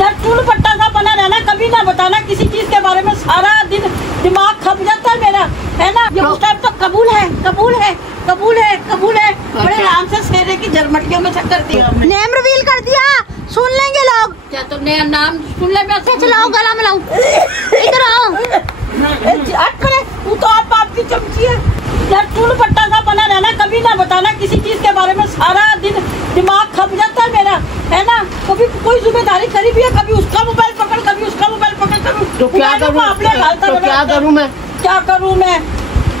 यार चूल पट्टा सा बना रहना, कभी ना बताना किसी चीज के बारे में, सारा दिन दिमाग खप जाता है मेरा, है ना। ये उस टाइम तो कबूल है, कबूल है, कबूल है, कबूल है। बड़े आराम से शेरे की झरमटियों में चक्कर दिया, नेम रिवील कर दिया, सुन लेंगे लोग। क्या तुमने नाम सुन ले? मैं चलाओ गला मिलाऊं, इधर आओ। तू तो आप की चमची है यार। चूल पट्टा सा बना रहना, कभी ना बताना किसी चीज के बारे में, सारा दिन दिमाग खप जाता है मेरा, है ना। कभी कोई जिम्मेदारी करी भी है, कभी उसका मोबाइल पकड़, कभी उसका मोबाइल पकड़, कभी तो क्या करूं? क्या करूं मैं? क्या करूं मैं?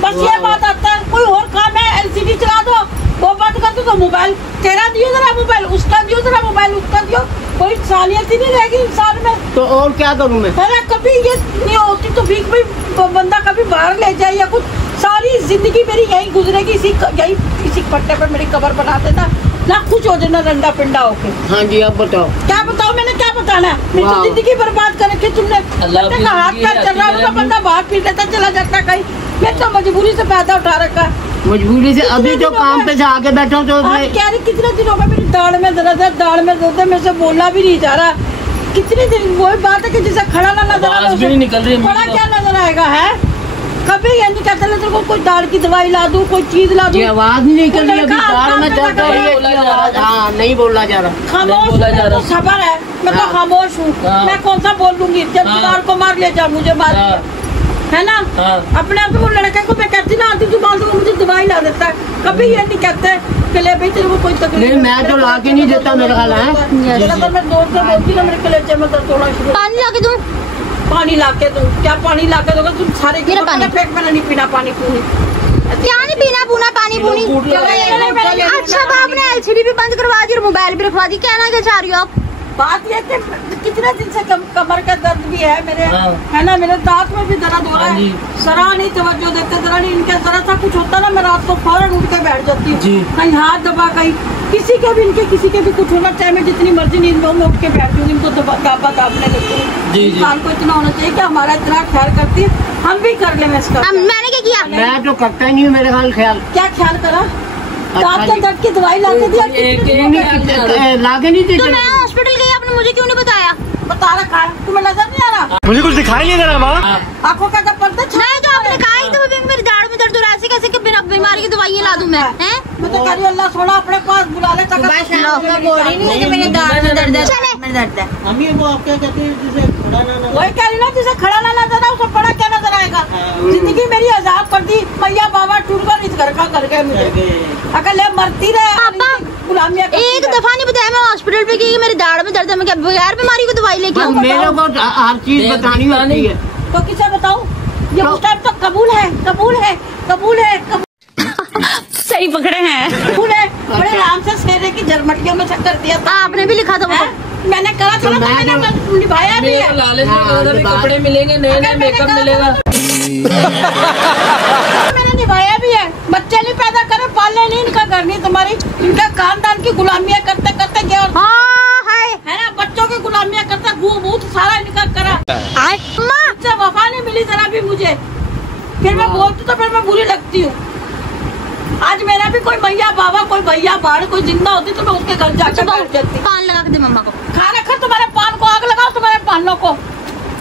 बस ये बात आता है। कोई और काम है, LCD चला दो, वो बंद कर दो, तो मोबाइल तेरा दियो जरा, मोबाइल उसका दियो जरा, मोबाइल उसका दियो। कोई सालियत ही नहीं रहेगी इंसान में। तो और क्या करूं मैं? है ना, कभी ये नहीं होती तो भी कोई बंदा कभी बाहर ले जाए या कुछ। सारी जिंदगी मेरी यही गुजरेगी, इसी पट्टे पर मेरी कब्र बना देता ना, कुछ हो जाना रंडा पिंडा होके। हाँ जी, अब बताओ। क्या बताओ? मैंने क्या बताना है? मेरी तो जिंदगी बर्बाद कर रखी तुमने। हाथ पैर चल रहा होगा, बंदा बाहर पी लेता, चला जाता कहीं। मैं तो मजबूरी से पैदा उठा रखा, मजबूरी से। अभी जो काम पे से आके बैठा तो कह रही कितने दिन हो गए मेरी दाढ़ में दर्द है, दाढ़ में दर्द है, मेरे से बोलना भी नहीं जा रहा। कितने दिन? वही बात है कि जैसे खड़ा ना नजर आ रहा, खड़ा क्या नजर आएगा है? कभी ये नहीं कहते तेरे को कोई दाढ़ की दवाई ला दूं, कोई चीज ला दूं। आवाज नहीं निकल रही, अभी दाढ़ में दर्द हो रही है। हाँ, नहीं बोला जा रहा, खामोश। खबर है, मैं तो खामोश हूँ। मैं कौन सा बोल लूंगी? जब दीवार को मार ले जा, मुझे मार है ना। अपने आप वो लड़के को मैं कहती ना आती जुबान से, मुझे दवाई ला देता है। कभी ये नहीं कहते ले भाई तेरे को कोई तकलीफ नहीं। मैं तो ला के नहीं देता, मेरा ख्याल है। मैं जोर से बोलती ना, मेरे कलेजे में दर्द थोड़ा शुरू। पानी ला के दूं? पानी ला के दूं? क्या पानी ला के दोगे तुम? सारे फेंक, मैंने नहीं पीना पानी पूनी। क्या नहीं पीना पूना पानी पूनी? अच्छा, आपने LCD भी बंद करवा दी और मोबाइल भी रखवा दी, कहना क्या चाह रही हो आप? बात ये कि कितने दिन से कमर का दर्द भी है मेरे, है ना। मेरे दांत में भी दर्द हो रहा है। जरा नहीं तवज्जो देते, जरा नहीं। इनके जरा सा कुछ होता ना, मैं रात को फौरन उठ के बैठ जाती हूँ, कहीं हाथ दबा, कहीं किसी के भी कुछ होना चाहे, मैं जितनी मर्जी नींद में उठ के बैठ जाऊँ, इनको दाबने लगती हूँ। इंसान को इतना होना चाहिए कि हमारा इतना ख्याल करती है, हम भी कर ले। मैंने क्या किया? मैं तो करता ही नहीं हूँ, मेरे ख्याल। क्या ख्याल करा? दांत के दर्द की दवाई ला के दिया, लाके नहीं दी। तो मैं हॉस्पिटल गई, आपने मुझे क्यों नहीं बताया? बता रखा है, तुम्हें नजर नहीं आ रहा? मुझे कुछ दिखाई नहीं दे रहा माँ। आंखों का पर्दा नहीं, तो आपने कहा ही तो मेरी दाढ़ में दर्द हो रहा है, ऐसे कैसे कि बिना बीमारी की दवाई ला दूं मैं? हैं? मैं तो कह रही हूं अल्लाह सोना अपने पास बुला ले। मेरे दाढ़ में दर्द है, दर्द है। अम्मी वो आप क्या कहते हैं, जिसे खड़ा ना वही कह रही ना, जिसे खड़ा ना नजर आए उसे बड़ा क्या नजर आएगा? जिंदगी मेरी अजाब कर दी, मैया बाबा टूट कर इस घर का कर गए मुझे। अगर ले मरती रहे गुलामिया। एक दफा नहीं बताया मैं हॉस्पिटल पे कि मेरे दाढ़ में दर्द है, मैं क्या बगैर बीमारी को दवाई लेके आऊं? मेरे को हर चीज बतानी होती है। तो किसे बताऊं? ये उस टाइम तो कबूल है, कबूल है, कबूल है, सही पकड़े हैं। कबूल है। बड़े आराम से शेरे की झरमटियों में चक्कर दिया था। आपने भी लिखा था वो? मैंने करा था, मैंने निभाया भी है। लालच में कपड़े मिलेंगे, नए नए मेकअप मिलेगा। मैंने निभाया भी है। बच्चे नहीं पैदा करे, पालने नहीं, इनका घर नहीं, तुम्हारी इनका खानदान की गुलामियाँ करते करते गया। है ना, बच्चों की गुलामियाँ करता भूत सारा इनका करा। से वफा नहीं मिली जरा भी मुझे। फिर मैं बोलती तो फिर मैं बुरी लगती हूँ। आज मेरा भी कोई मैया बाबा, कोई भैया बाहर कोई जिंदा होती तो मैं उसके घर जाकर बैठ जाती। पान लगा के दे मम्मा को। खाना खा, तुम्हारे पान को आग लगाओ, तुम्हारे पानों को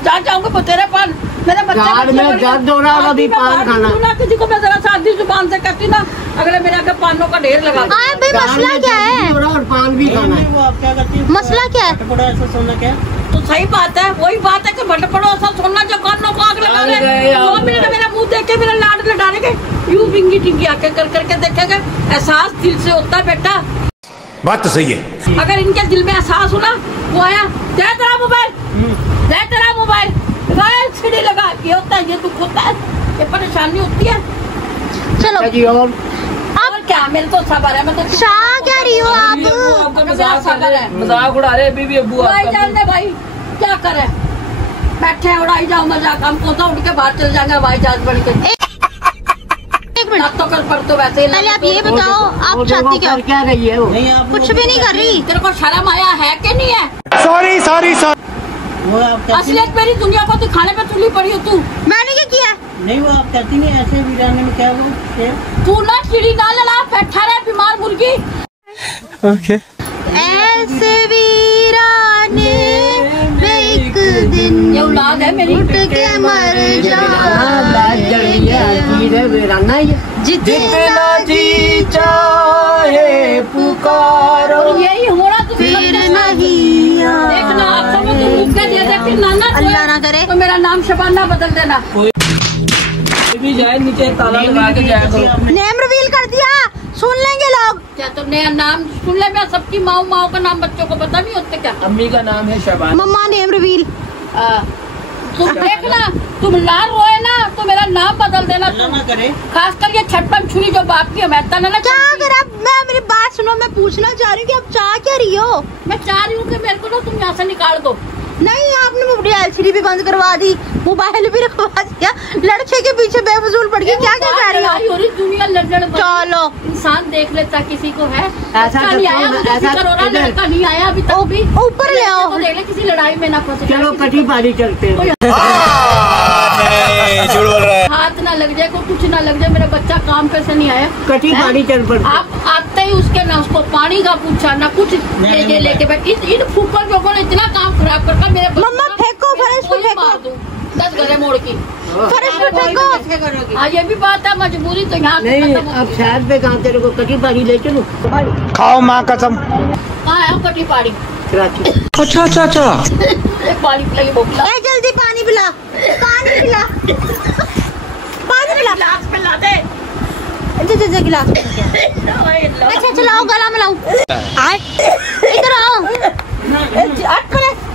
जा जाऊंगे तेरे पान। मेरे बच्चे में दर्द हो रहा है, अभी पान खाना। किसी को मैं जरा सादी जुबान से कहती ना, अगले मेरे आगे पानों का ढेर लगा। भाई मसला क्या है? और पान भी खाना है। वो आप क्या करती है? मसला क्या है? बड़ा ऐसा सोना क्या? तो सही बात है, वही बात है कि भट पड़ो ऐसा सोना जो कानों को आग लगा रहे। 2 मिनट मेरा मुंह देख के मेरा लाड लड़ाने यूं बिंगी टिंगी आके कर करके देखेगा। एहसास दिल से होता है बेटा। बात तो सही है। अगर इनके दिल में एहसास होना, वो आया दे तेरा मोबाइल, दे तेरा मोबाइल, सीढ़ी लगा, ये होता है, ये दुख होता है, ये परेशानी होती है। चलो जी और क्या, मेरे तो सबर है। मैं तो शाह क्या रही हो आप? मजाक उड़ा रहे अभी भी अब्बू। भाई क्या करे, बैठे उड़ाई जाओ मजाक। हमको तो उठ के बाहर चल जाएंगे भाई जहाज बन के। एक मिनट तो कर तो वैसे पहले आप ये बताओ, आप चाहती क्या रही है? वो कुछ भी नहीं कर रही। तेरे को शर्म आया है कि नहीं है? Sorry sorry sorry. असलियत मेरी दुनिया को दिखाने पे तुली पड़ी हो तू। मैंने क्या किया? नहीं, वो आप कहती नहीं ऐसे वीराने में क्या वो तू ना चिड़ी ना लड़ा, बैठा रहे बीमार मुर्गी। ओके। ऐसे वीराने है मेरी। उठ के मर मेरा नहीं जितना जी चाहे पुकारो। यही होना तो फिर नहीं देखना आपको मैं तो मुक्का दे दे फिर नाना अल्लाह ना करे। तो मेरा नाम शबाना बदल देना। भी जाए नीचे ताला लगा के जाया करो। नेम रिवील कर दिया, सुन लेंगे लोग। क्या तुम नया नाम सुन ले? मैं सबकी माओ का नाम बच्चों को पता नहीं होते क्या? अम्मी का नाम है शबाना। मम्मा नेम रिवील। तुम देखना, तुम लाल रोए ना तो मेरा नाम बदल देना तुम। खासकर ये छप्पन छुरी जो बाप की हमें ना क्या करा? मैं मेरी बात सुनो, मैं पूछना चाह रही हूँ कि आप चाह क्या रही हो? मैं चाह रही हूँ कि मेरे को ना तुम यहाँ से निकाल दो। नहीं, आपने मेरी एलसीडी भी बंद करवा दी, मोबाइल भी रखवा दिया, लड़के के पीछे बेफजूल पड़ गई। क्या क्या कह रही हो? दुनिया लड़ चलो इंसान देख लेता किसी को है। ऐसा लड़का नहीं आया, मुझे ऐसा फिक्र हो रहा, लड़का नहीं आया अभी तक भी। ऊपर ले आओ। तो देख ले किसी लड़ाई में ना फंसे। चलो कटी बारी चलते हैं। हाथ ना लग जाए, कोई कुछ ना लग जाए। मेरा बच्चा काम पे से नहीं आया, कटी बारी चल पड़ती। आप आते ही उसके ना उसको पानी का पूछा ना कुछ लेके बैठी। इन फूफर लोगों ने इतना काम खराब कर मेरे मम्मा फेंको, फर्श पे फेंको। मार दूं 10 गले मोड़ की। फर्श पे फेंको। हाँ ये भी बात है, मजबूरी तो यहाँ से नहीं, खत्म अब शहर पे कहाँ तेरे को कटी बारी ले चलो। खाओ माँ कसम। कहाँ है कटी पाड़ी? कराची। अच्छा अच्छा अच्छा। एक पानी पिलाई बोला। ए जल्दी पानी पिला, पानी पिला, पानी पिला। गिलास पे ला दे। अच्छा गिलास। अच्छा चलाओ, गला मिलाओ। इधर आओ।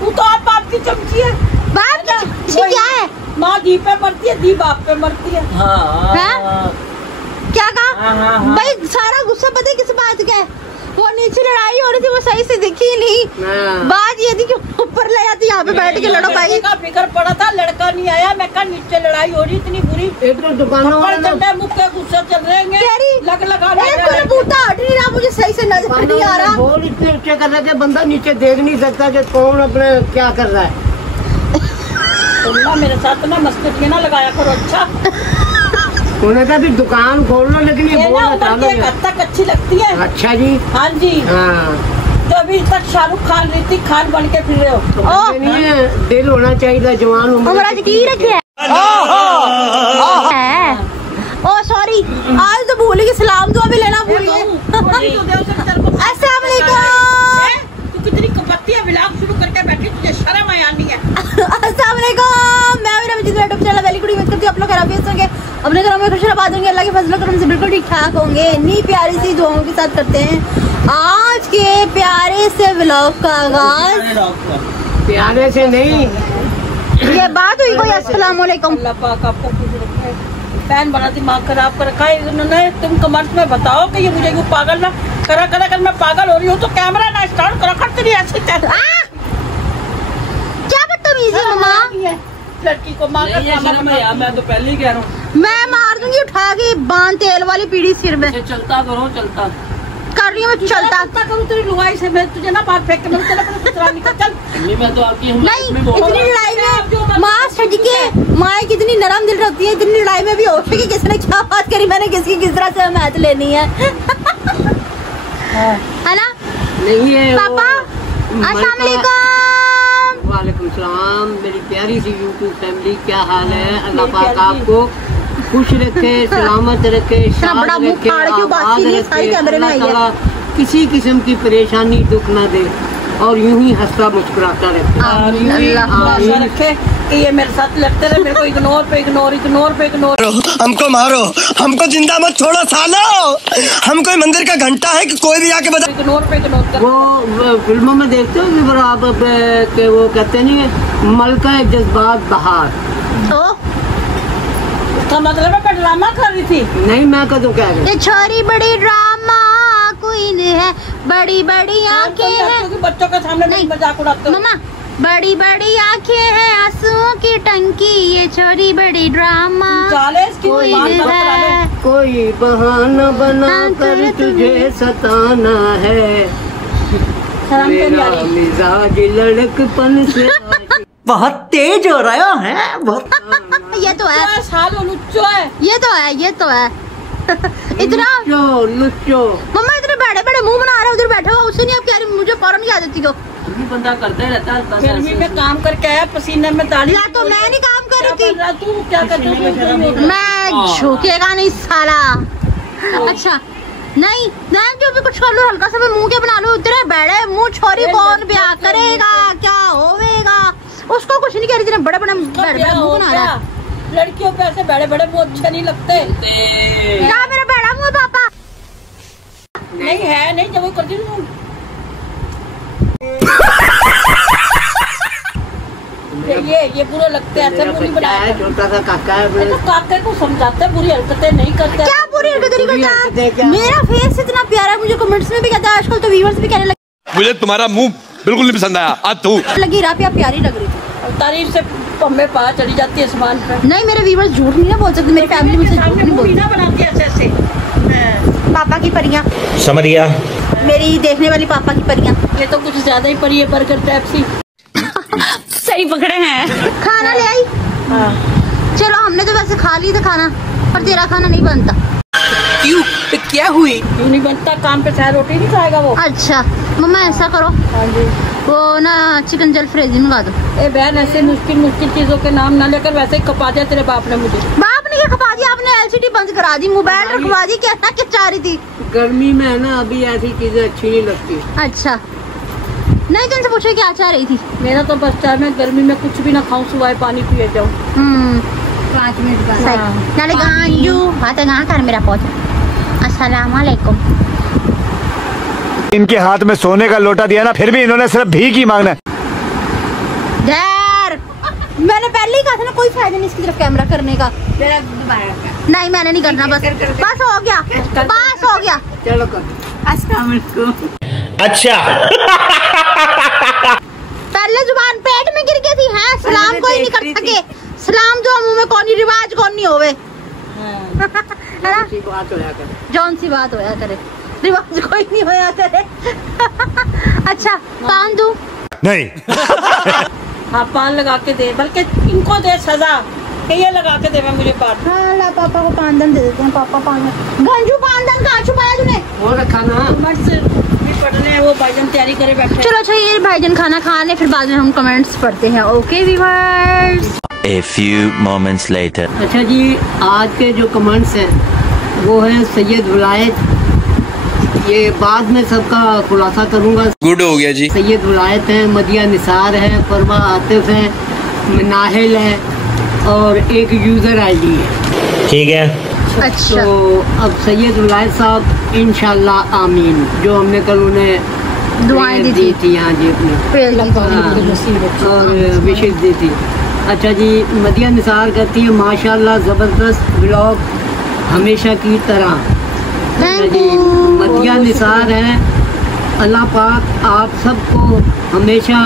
तू तो आप बाप की चमची है। बाप की क्या है? माँ दी पे मरती है, दी बाप पे मरती है। हैं? क्या कहा? हाँ। भाई सारा गुस्सा पता है किस बात का है? वो नीचे लड़ाई हो रही थी, वो सही से दिखी नहीं। बात ये थी कि ऊपर ले जाती, यहाँ पे बैठ के लड़ो भाई। का फिक्र पड़ा था, लड़का नहीं आया। मैं कहा नीचे लड़ाई हो रही इतनी बुरी। एक तो दुकानों वाले मुख्य गुस्सा चल रहे हैं। लग लगा बूटा हट नहीं रहा, मुझे सही से नजर नहीं आ रहा। बोल इतने ऊंचे कर रहे थे, बंदा नीचे देख नहीं सकता कि कौन अपने क्या कर रहा है। तुम मेरे साथ ना मस्कट ना लगाया करो। अच्छा उन्होंने कहा भी दुकान खोल लो, लेकिन ये बोल बता लो। हद तक अच्छी लगती है। अच्छा जी। हाँ जी। हाँ तो अभी तक शाहरुख खान, ऋतिक खान बन के फिर रहे हो। नहीं है, दिल होना चाहिए जवान उम्र। की रखे है। ओ सॉरी, आज तो भूल गई, सलाम दुआ भी लेना भूल गए। अस्सलाम वालेकुम। तू कितनी कपत्ती है, व्लॉग शुरू करके बैठी, तुझे शर्म आनी है। अस्सलाम वालेकुम। मैं मेरा यूट्यूब चैनल वेली गुड इवेंट करती हूँ। आप लोग खराबियत होंगे, अपने घरों में खुशहाबाद होंगे, अल्लाह के फजल करम से बिल्कुल ठीक ठाक होंगे। इन्हीं प्यारी सी दुआओं के साथ करते हैं आज के प्यारे से व्लॉग का आगाज। प्यारे से नहीं, ये बात हुई कोई? अस्सलाम वालेकुम। अल्लाह पाक आपको खुश रखे। फैन बना दिमाग खराब कर रखा है इन्होंने। तुम कमेंट्स में बताओ कि ये मुझे क्यों पागल ना करा कर मैं पागल हो रही हूँ। तो कैमरा ना स्टार्ट करो, करती नहीं ऐसी। क्या बदतमीजी मम्मा। लड़की को मार कर मैं तो पहले ही कह रहा हूँ। मैं मार दूंगी उठा के, बांध तेल वाली पीढ़ी सिर में। चलता करो, चलता कर रही हूँ मैं, चलता करूँ तेरी लुगाई से। मैं तुझे ना बात फेंक के मैं तेरा अपना ससुराल निकल चल। मैं तो आपकी नहीं, इतनी लड़ाई में माँ सज के, माँ कितनी नरम दिल रहती है। इतनी लड़ाई में भी होश है कि किसने क्या बात करी, मैंने किसकी किस तरह से मैच लेनी है। है ना नहीं है पापा? अस्सलाम वालेकुम। वालेकुम सलाम। मेरी प्यारी सी यूट्यूब फैमिली, क्या हाल है? अल्लाह पाक आपको खुश रखे, सलामत रखे, शाद बड़ा मुंह रखे, फाड़ के बात की है, सारी कैमरे में आई है। अल्लाह ताला किसी किस्म की परेशानी दुख ना दे और यूं ही हंसता मुस्कुराता रखे। आशा रखे कि ये मेरे साथ लगते रहे। मेरे को इग्नोर पे इग्नोर। हमको मारो, हमको जिंदा मत छोड़ो सालो। हम कोई मंदिर का घंटा है कि कोई भी आके बता। इग्नोर पे इग्नोर कर। वो फिल्मों में देखते हो कि बराबर के वो कहते नहीं है, मलका जज्बात बहार। तो इसका मतलब है मैं ड्रामा कर रही थी। नहीं, मैं कदों कह रही। ये छोरी बड़ी ड्रामा क्वीन है, बड़ी बड़ी आंखें हैं। बच्चों के सामने नहीं। मजाक उड़ाते हो। मम्मा बड़ी बड़ी आंखें हैं, आंसुओं की टंकी, ये छोरी बड़ी ड्रामा चाले इसकी क्वीन जुबान बंद करा ले। है। कोई बहाना बना कर तुझे सताना है, शर्म क्यों नहीं आ मेरा रही? मिजाज लड़कपन से बहुत तेज हो रहा है बहुत। ये तो है, क्या साल लुच्चो है। ये तो है, ये तो है। इतना लुच्चो लुच्चो। मम्मा इतने बड़े बड़े मुंह बना रहे हो, उधर बैठे हो, उससे नहीं आप कह रही मुझे फौरन याद आती को। अभी बंदा करता ही रहता है। गर्मी में काम करके आया, पसीने में दाढ़ी। या तो मैं नहीं काम कर रही थी, तू क्या करती है? मैं झुकेगा नहीं साला। अच्छा नहीं मैं जो भी कुछ कर लो, हल्का सा मैं मुंह के बना लूं, तेरे बड़े मुंह छोरी कौन ब्याह करेगा, क्या होवेगा? उसको कुछ नहीं कह रही, तेरे बड़े बड़े मुंह बना रहा है। लड़कियों पे ऐसे बड़े बड़े मुंह अच्छे नहीं लगते। क्या मेरा बड़ा मुंह पापा? नहीं है, नहीं जब वो करती हूँ। ये बुरा लगते हैं, ऐसे मुंह नहीं बनाया। छोटा सा काका है, तो काके को समझाते हैं, बुरी हरकतें नहीं करते। क्या बुरी हरकतें नहीं करता? मेरा फेस इतना प्यारा है, मुझे कमेंट्स में भी कहता है, आजकल तो व्यूअर्स भी कहने लगे मुझे तुम्हारा मुंह बिल्कुल नहीं पसंद आया। आज तू लगी रात आप प्यारी लग रही थी। तारीफ से हमें पा चढ़ी जाती है आसमान पे। नहीं मेरे व्यूअर्स झूठ नहीं ना बोल सकते, मेरी फैमिली मुझसे झूठ नहीं बोलती। बनाती है ऐसे पापा की परियां, समझ गया, मेरी देखने वाली पापा की परियां। ये तो कुछ ज्यादा ही परी है, बर्गर पेप्सी। सही पकड़े हैं। खाना ले आई? चलो हमने तो वैसे खा ली था खाना, पर तेरा खाना नहीं बनता। क्यों? क्या हुई? क्यों नहीं बनता? काम पे चाहे रोटी नहीं खाएगा वो। अच्छा मम्मा ऐसा करो, वो ना चिकन जल फ्रेज मंगा दो। ए बहन, ऐसे मुश्किल चीजों के नाम ना लेकर, वैसे ही खपा दिया तेरे बाप ने मुझे। बाप ने क्या खपा दिया? आपने एलसीडी बंद करा दी, मोबाइल रखवा दी, क्या चाह रही थी? गर्मी में है ना, अभी ऐसी चीजें अच्छी नहीं लगती। अच्छा नहीं तुमसे पूछो क्या चाह रही थी? मेरा तो बस चाहे मैं गर्मी में कुछ भी ना खाऊं, सुबह पानी पिए जाऊं। 5 मिनट बाद नाले गांजू बातें ना कर मेरा पहुंचा। अस्सलाम वालेकुम। इनके हाथ में सोने का लोटा दिया ना, फिर भी इन्होंने सिर्फ भीख ही मांगना है। मैंने पहले ही कहा था ना, कोई फायदा नहीं इसकी तरफ कैमरा करने का। नहीं मैंने नहीं करना, बस बस हो गया, बस हो गया। चलो कर। अस्सलाम वालेकुम। अच्छा पहले जुबान पेट में गिर गई थी। हाँ सलाम कोई नहीं कर सके, सलाम जो मुंह में कौन रिवाज कौन नहीं होवे। है ना? बात होया करे, जौन सी बात होया करे, रिवाज कोई नहीं होया करे। अच्छा पान दूं? नहीं हाँ पान लगा के दे, बल्कि इनको दे सजा कि ये लगा के दे मुझे पान। हाँ ला पापा को पानदन दे देते हैं। पापा पानदन, गंजू पानदन कहाँ छुपाया तूने? वो रखा ना। मर्द भी पढ़ने हैं, वो भाईजान तैयारी करे बैठे। चलो अच्छा ये भाईजान खाना खा ले, फिर बाद में हम कमेंट्स पढ़ते हैं। Okay viewers. A few moments later. अच्छा जी, आज के जो कमेंट्स हैं वो है सैयद विलायत, ये बाद में सबका खुलासा करूंगा। गुड हो गया जी। सैयद विलायत है, मदिया निसार है, फरमा आतिफ है, मनाहिल है और एक यूज़र आईडी है। ठीक है। अच्छा तो अब सैयद विलायत साहब इंशाल्लाह आमीन, जो हमने कल उन्हें दुआएं दी थी यहाँ जी अपनी और विशेष दी थी। अच्छा जी, मदिया निसार कहती है माशाल्लाह ज़बरदस्त ब्लॉग हमेशा की तरह। जी मदिया निसार है, अल्लाह पाक आप सबको हमेशा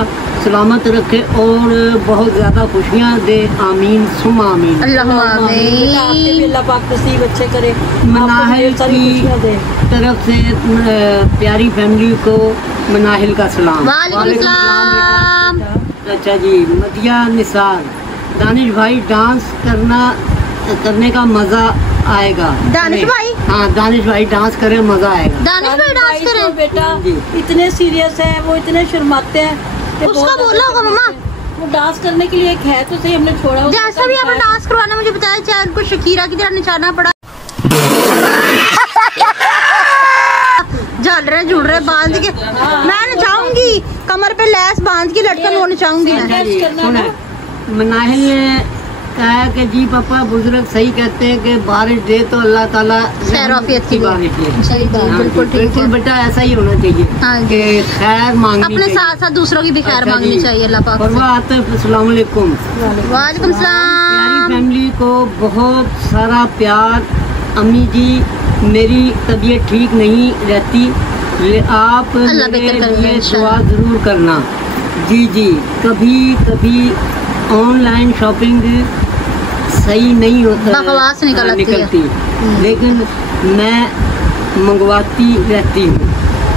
सलामत रखे और बहुत ज़्यादा खुशियाँ दे, आमीन सुम आमीन। अल्लाहुम्मा आमीन। अल्लाह पाक नसीब अच्छे करे। मनाहिल की तरफ से प्यारी फैमिली को मनाहिल का सलाम। वालेकुम सलाम। अच्छा जी, मदिया निसार, दानिश भाई डांस करने का मजा आएगा। दानिश भाई? हाँ दानिश भाई डांस करे, मजा आएगा। दानिश भाई डांस तो करें? बेटा इतने सीरियस है, वो इतने शर्माते हैं। उसको बोला होगा मम्मा, वो डांस करने के लिए एक है तो सही, हमने छोड़ा। जैसा भी आपने डांस करवाना मुझे बताया, चाहे उनको शकीरा की तरह नचाना पड़ा। झल रहे झूल रहे बांध के मैं नचाऊंगी, कमर पे लैस बांध के लटकन वो नचाऊंगी मैं। मनाहिल ने कहा कि जी पापा बुजुर्ग सही कहते हैं कि बारिश दे तो अल्लाह ताला खैर-ओ-आफियत की बारिश दे। सही बात, बिल्कुल ठीक है। बिल्कुल बेटा ऐसा ही होना चाहिए। हाँ जी। कि खैर मांगनी अपने चाहिए। साथ साथ दूसरों की भी खैर अच्छा मांगनी जी। चाहिए अल्लाह पाक और से। वह आतिफ अस्सलाम वालेकुम। वालेकुम प्यारी सलाम। फैमिली को बहुत सारा प्यार। अम्मी जी मेरी तबीयत ठीक नहीं रहती, आप अल्लाह मेरे बेहतर करेगा लिए इंशाल्लाह। दुआ जरूर करना। जी जी, कभी ऑनलाइन शॉपिंग सही नहीं होता, बकवास निकलती है। लेकिन मैं मंगवाती रहती हूँ।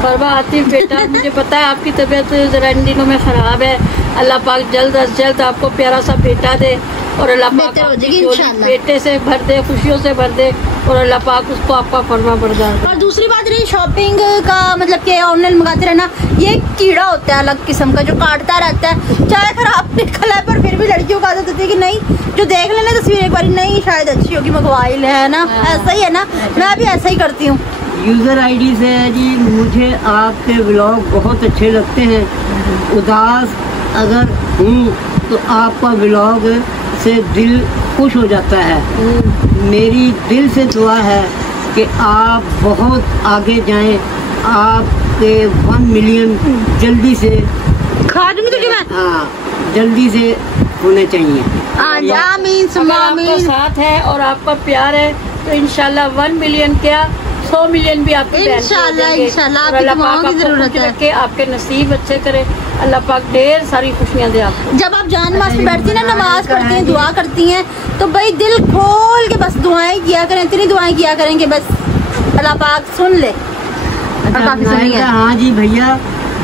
परवा आतिफ बेटा, मुझे पता है आपकी तबीयत जरा इन दिनों में ख़राब है। अल्लाह पाक जल्द अज जल्द आपको प्यारा सा बेटा दे और अल्लाह पाक बेहतर हो आपकी जाएगी झोली इंशाल्लाह। बेटे से भर दे, खुशियों से भर दे और अल्लाह पाक उसको आपका फरमा बरदार करे। और दूसरी बात रही शॉपिंग का, मतलब कि ऑनलाइन मंगाते रहना, ये एक कीड़ा होता है अलग किस्म का जो काटता रहता है, चाहे खराब निकला है पर फिर भी लड़कियों को आदत होती है कि नहीं जो देख लेना तस्वीर एक बार, नहीं शायद अच्छी होगी मंगवा ही ले, है ना? ऐसा ही है ना, मैं भी ऐसा ही करती हूँ। यूज़र आईडी से है जी, मुझे आपके व्लॉग बहुत अच्छे लगते हैं। उदास अगर हूँ तो आपका व्लॉग से दिल खुश हो जाता है। मेरी दिल से दुआ है कि आप बहुत आगे जाएं, आपके 1 मिलियन जल्दी से खा दूंगी तुझे मैं। हाँ, जल्दी से होने चाहिए। आमीन अगर आपका साथ है और आपका प्यार है तो इंशाल्लाह 1 मिलियन क्या 100 मिलियन भी आपकी बहन को इंशाल्लाह, देंगे। इंशाल्लाह, और आपकी अल्लाह दुआओं पाक की आपको जरूरत खुश है। रखे, आपके नसीब अच्छे करे, अल्लाह पाक ढेर सारी खुशियाँ दे आपको। जब आप जान नमाज में बैठती हैं ना, नमाज पढ़ती हैं, दुआ करती हैं, तो भाई दिल खोल के बस दुआएं किया करें, इतनी दुआएं किया करें कि बस अल्लाह पाक सुन ले। और काफी सुनी है। हाँ जी भैया,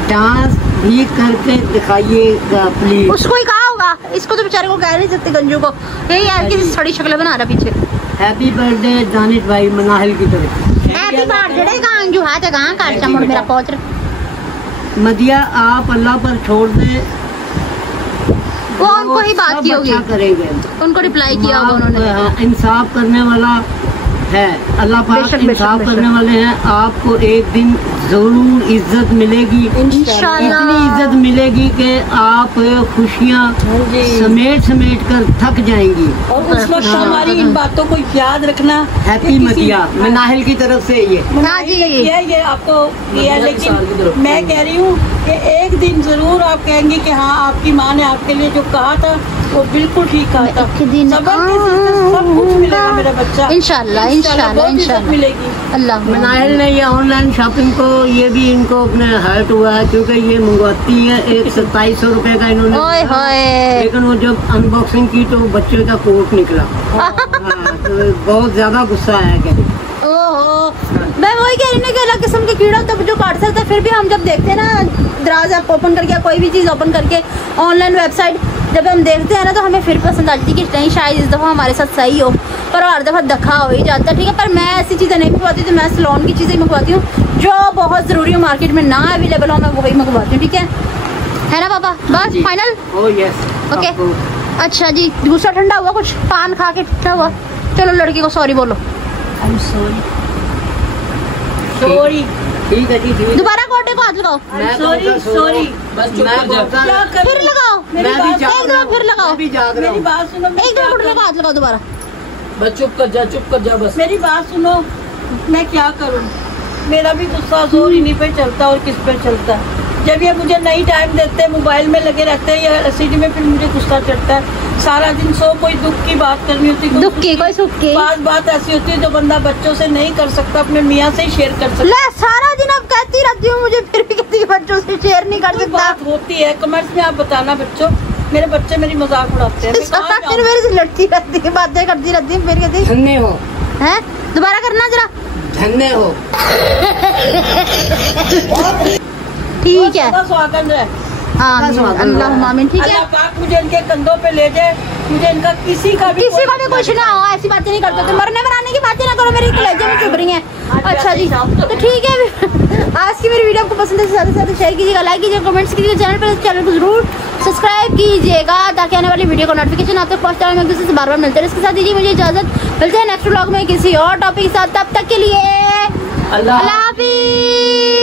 डांस भी करके दिखाइएगा प्लीज। उसको ही कहा होगा, इसको तो बेचारे को कह नहीं सकते गंजू को, यही यार किसी सड़ी शक्ल बना रहा पीछे। हैप्पी बर्थडे दानिश भाई मनाहिल की तरफ। हैप्पी बर्थडे गंजू, हाथ है कहाँ काट मोड़ मेरा पहुंच मदिया आप अल्लाह पर छोड़ दे, वो उनको ही बात की होगी, अच्छा करेंगे। उनको रिप्लाई किया होगा उन्होंने। हाँ, इंसाफ करने वाला है अल्लाह पाक, बेशक, इंसाफ बेशक, करने वाले हैं। आपको एक दिन जरूर इज्जत मिलेगी, इंशाल्लाह। इतनी इज्जत मिलेगी कि आप खुशियाँ समेट समेट कर थक जाएंगी। और उस वक्त हमारी इन बातों को याद रखना। हैप्पी मदिया मनाहिल की तरफ से ये। हाँ जी, ये आपको किया, लेकिन मैं कह रही हूँ कि एक दिन जरूर आप कहेंगे कि हाँ आपकी माँ ने आपके लिए जो कहा था वो बिल्कुल ठीक कहा था। एक दिन सबर के साथ सब कुछ मिलेगा मेरा बच्चा, इंशाल्लाह, इंशाल्लाह, बहुत इज्जत इंशाल्लाह। मिलेगी। अल्लाह मनाहिल ने ये ऑनलाइन शॉपिंग को ये भी इनको अपने हर्ट हुआ है, क्योंकि ये मंगवाती है एक 2700 रुपए का इन्होंने, ओए होए। लेकिन वो जब अनबॉक्सिंग की तो बच्चे का कोट निकला। हाँ, तो बहुत ज्यादा गुस्सा आया क्या। ओहो, मैं वही कह रही हूँ कि अलग किस्म के कीड़ा तब जो काट सकता है, फिर भी हम जब देखते हैं ना दराज ऐप ओपन करके, कोई भी चीज़ ओपन करके ऑनलाइन वेबसाइट जब हम देखते हैं ना, तो हमें फिर पसंद आती है कि नहीं शायद इस दफ़ा हमारे साथ सही हो, पर हर दफ़ा धक्का हो ही जाता है। ठीक है, पर मैं ऐसी चीज़ें नहीं मंगवाती, तो मैं सलोन की चीज़ें मंगवाती हूँ जो बहुत ज़रूरी हो, मार्केट में ना अवेलेबल हो, मैं वही मंगवाती हूँ। ठीक है ना पापा? बस फाइनल। ओह यस, ओके, अच्छा जी। दूसरा ठंडा हुआ कुछ, पान खा के ठंडा हुआ। चलो लड़की को सॉरी बोलो। सॉरी, ठीक है जी, ठीक है। दोबारा गोटे को हाथ लगाओ, सॉरी, सॉरी। फिर लगाओ, मेरी मैं भी बात जाग एक रहा दो हूँ, फिर लगाओ, मैं भी जाग रहा मेरी हूँ। बात सुनो, मैं एक क्या दो घुटने करूं? को हाथ लगाओ दोबारा। बस चुप कर जा बस। मेरी बात सुनो, मैं क्या करूं? मेरा भी गुस्सा जोर इन्हीं पे चलता और किस पे चलता है। जब ये मुझे नई टाइम देते हैं, मोबाइल में लगे रहते हैं या एलसीडी में, फिर मुझे गुस्सा चढ़ता है। सारा दिन कोई दुख की बात करनी होती है, दुख की कोई सुख की, बात ऐसी होती है जो बंदा बच्चों से नहीं कर सकता, अपने मियाँ से ही शेयर कर सकता। ले सारा दिन अब कहती रहती हूँ मुझे, फिर भी किसी बच्चों से शेयर नहीं कर कोई सकता। बात होती है कमेंट्स में, आप बताना बच्चों, मेरे बच्चे मेरी मजाक उड़ाते हैं। मैं कहाँ सारा दिन जाऊं? मेरे से लड़ती रहती है, बातें करती रहती है, फिर कहती धन्य हो, है दोबारा करना जरा। धन्य हो। ठीक है, सदा स्वागत है। आमीन, अल्लाहुम्मा आमीन। ठीक है, अल्लाह पाक मुझे इनके कंधों पे ले जाए, मुझे इनका किसी का भी कुछ ना हो, ऐसी बातें नहीं करते। तो मरने बनाने की बातें ना करो, मेरी कलेजे में चुभ रही हैं। अच्छा जी, तो ठीक है, आज की मेरी वीडियो आपको पसंद है तो ज़्यादा से ज़्यादा शेयर कीजिएगा, लाइक कीजिएगा, कमेंट्स कीजिएगा, चैनल को जरूर सब्सक्राइब कीजिएगा ताकि आने वाली वीडियो का नोटिफिकेशन आप तक पहुँचता है। मैं किसी से बार बार मिलते हैं, इसके साथ दीजिए मुझे इजाजत। मिलते हैं नेक्स्ट व्लॉग में किसी और टॉपिक के साथ, तब तक के लिए अल्लाह हाफिज़।